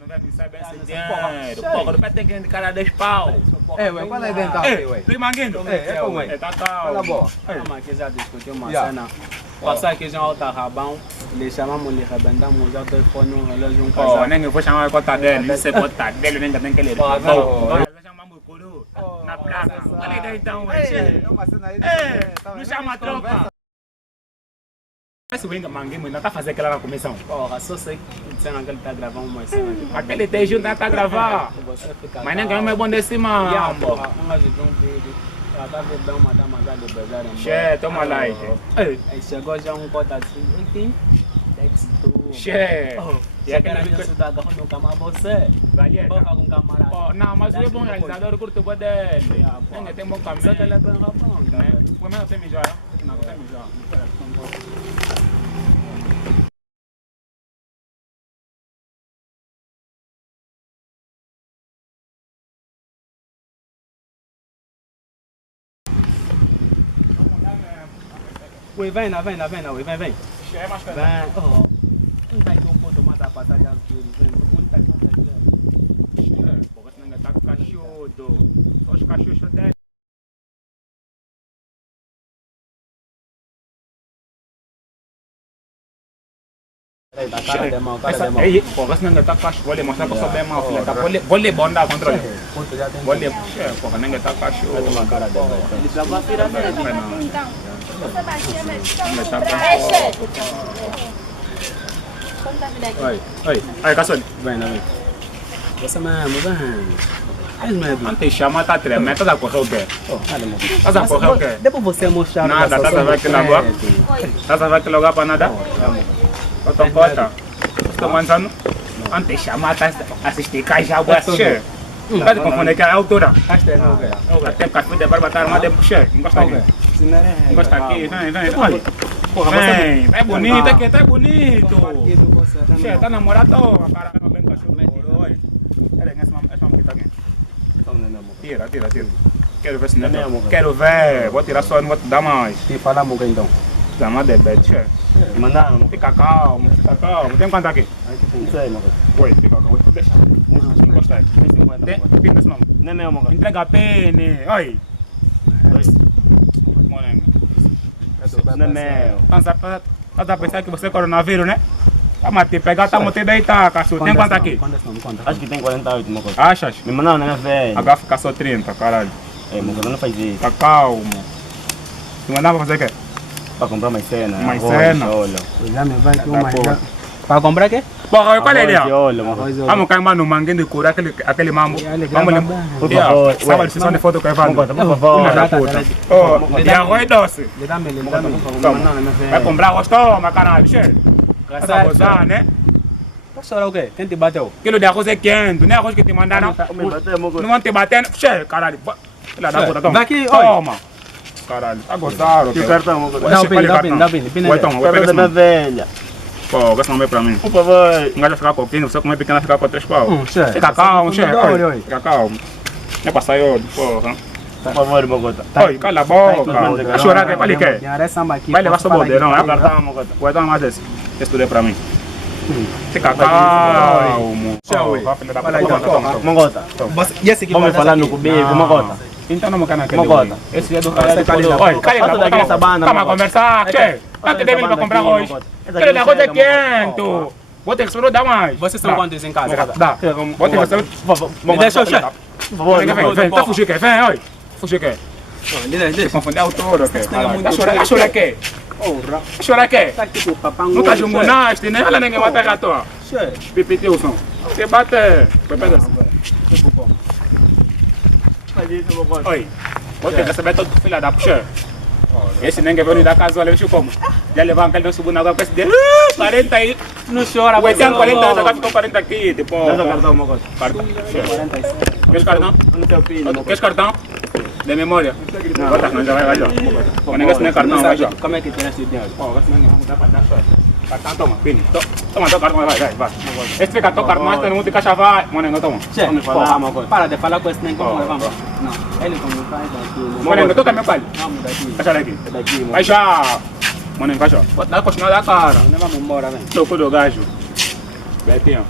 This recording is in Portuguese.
Não vai me saber esse dinheiro. Porra, do pé tem que cara 10 pau. É, ué, qual é dental aqui, ué? Tem manguinho? É como é? Tá calmo. Fala boa. Mas que já discutiu uma cena. Passar aqui já alta rabão, lhe chamamos, lhe rebentamos já o telefone, um relógio, um Pô, casal. nem eu vou chamar a conta dele. Não sei conta dele, nem também que ele é. Pô, Nós chamamos o curu na praça. Olha aí então, É uma cena aí. não chama a tropa. Esse brinca manguinho ainda tá fazendo aquela na comissão. Porra, só sei que cena que ele tá gravando uma cena aqui. Aquele tem junto tá a gravar. Mas nem ganhou bom de cima. Yeah, porra, um gajo de um vídeo. Ela tá vendo uma dama já de beijar em Che, toma like. Aí chegou já um cota assim, enfim. Che. E aquele vídeo que tá agarrando nunca mais você. Valia. Boca com camarada. Não, mas o é bom realizador, eu curto o bom dele. Nem tem bom caminho. Só que ele é bem rabão, Né? né? O meu tem mijado. Não, tem mijado. Ui, vem, ui, vem. Che, é mais Vem, oh. Não tá aqui o ponto mais da passagem aqui, vem. Onde tá aqui, onde tá aqui? Porra, senão ainda tá com cachudo. Só os cachuchos dele. Peraí, tá cara de mal, cara de mal. Ei, porra, senão ainda tá com cachudo. Vou lhe mostrar que eu sou bem mal, filha. Vou lhe bondar controle. Ponto já tem. Vou lhe... Che, porra, nem tá com cachudo. Vai tomar cara de mal. Ele já vai virar mesmo. Então, você batia Ainda tá Quanta vida aqui? Oi. Aí, caçone. Vem, vem. Você mesmo, vem. Faz medo. Antes de chamar, tá tremendo. Estás a correr o quê? Nada, meu. Estás a correr o quê? Depois você mostrar. Nada, estás a ver aquele lugar? Estás a ver aquele lugar para nada? Outra coisa. Estou mandando. Antes de chamar, tá assistir caixa, água, che. Não te confundir que é a altura. Até café de barba tá armada, che. Encosta aqui. Encosta aqui, vem. Olha. Vem, tá bonito aqui, tá bonito. Che, tá namorado, cara, bem cachorro. Olha. Essa aqui tá aqui. Tira. Quero ver se não é. Quero ver. Vou tirar só, não vou te dar mais. E fala a boca então. Chama de bet, Mandaram. Fica calmo. Tem quanto aqui? Não sei, meu. Oi, fica calmo. Deixa. Não gostei. Pinta esse nome. Não é mesmo, cara. Entrega a pene. Oi. Morengo. Não é meu. Estás a pensar que você é coronavírus, né? Tá te pegar, tá te deitar, cachorro. Tem quanto aqui? Acho que tem 48, meu coisa. Achas? Me mandaram na minha velha. Agora fica só 30, caralho. É, meu coisa não faz isso. Fica calmo. Tu mandava fazer o quê? Para comprar mais cena. Mais cena? Olha. Já me vai Tá porra. Para comprar o quê? Porra, qual é a ideia? Olha, meu coisa. Vamos cair mais no manguinho de cura, aquele mambo. Vamos lembrar. Por favor. Sabe a licença de foto que eu falo? Por favor. Filha da puta. Oh, e arroz doce. Lhe dá-me, por favor. Toma. Vai comprar arroz, toma, caralho. Che. Vai a gozar, né? Tá chorando o quê? Quem te bateu? Quilo de arroz é quente, não é arroz que te mandaram. Não vão te bater, che, caralho. Filha da puta, toma. Daqui, olha. Toma. Caralho, tá gozado. E o cartão, meu coisa? Dá o pino. Vai, toma, vai pegar esse minha nome. velha. Pô, gasta não pra mim. Por favor. Um gajo vai ficar pouquinho, você comer pequeno vai ficar com 3 pau. Che. Fica calmo, che. Olha, olha. Fica calmo. Não é pra sair olho, porra. Por favor, meu coisa. Oi, cala a boca. Vai chorar, que vale que? Vai levar só bodeirão, é? Cartão, meu coisa. Vai dar mais desse. Esse tudo é pra mim. Fica calmo. Vai, filha da puta. Mongota. E esse aqui Vamos falar no comigo, Mongota. Então não me cana aquele. Mongota. Esse é do cara de Calil. Oi, Calil, essa banda. vamos conversar, che. Antes de vir pra comprar arroz. Aquele negócio é quente. Vou ter que esperar dar mais. Vocês são quantos em casa? Dá. Vou ter que esperar. Por favor. Me deixa o chefe. Por favor, Vem, tá fugindo aqui, vem, oi. Fugindo aqui. Deixa. Confundir o touro aqui. Tá chorando aqui. Tá chorando aqui. Nunca jungunaste, né? Olha ninguém vai pegar a tua. Pipiti o som. Te bate. Oi. Vou ter que receber todo filho da puxa. Esse ninguém veio da casa, olha, deixa eu como. Já levar aquele nosso boneco agora com esse dele. 40 aí. Não chora, Vai ter 40, agora ficou 40 aqui, tipo. Dá o cartão, meu coisa. Cartão. Queres cartão? Não tem filho. Queres cartão? De memória? Bota, não, já vai já. Quando ninguém se nem cartão, vai já. Como é que tem esse dinheiro? Ó, agora se não dá para dar só. Cartão, toma, Pini. Toma teu cartão, vai. Esse fica teu cartão, mas todo mundo de caixa vai. Monengo, toma. Para de falar com esse nem como vamos. Não, ele como faz daqui. Monengo, tu também, pai. Vamos daqui. Caixa daqui. Daqui, Vai já. Monengo, vai já. Dá continuar da cara. Não vamos embora, velho. Louco do gajo. Betinho.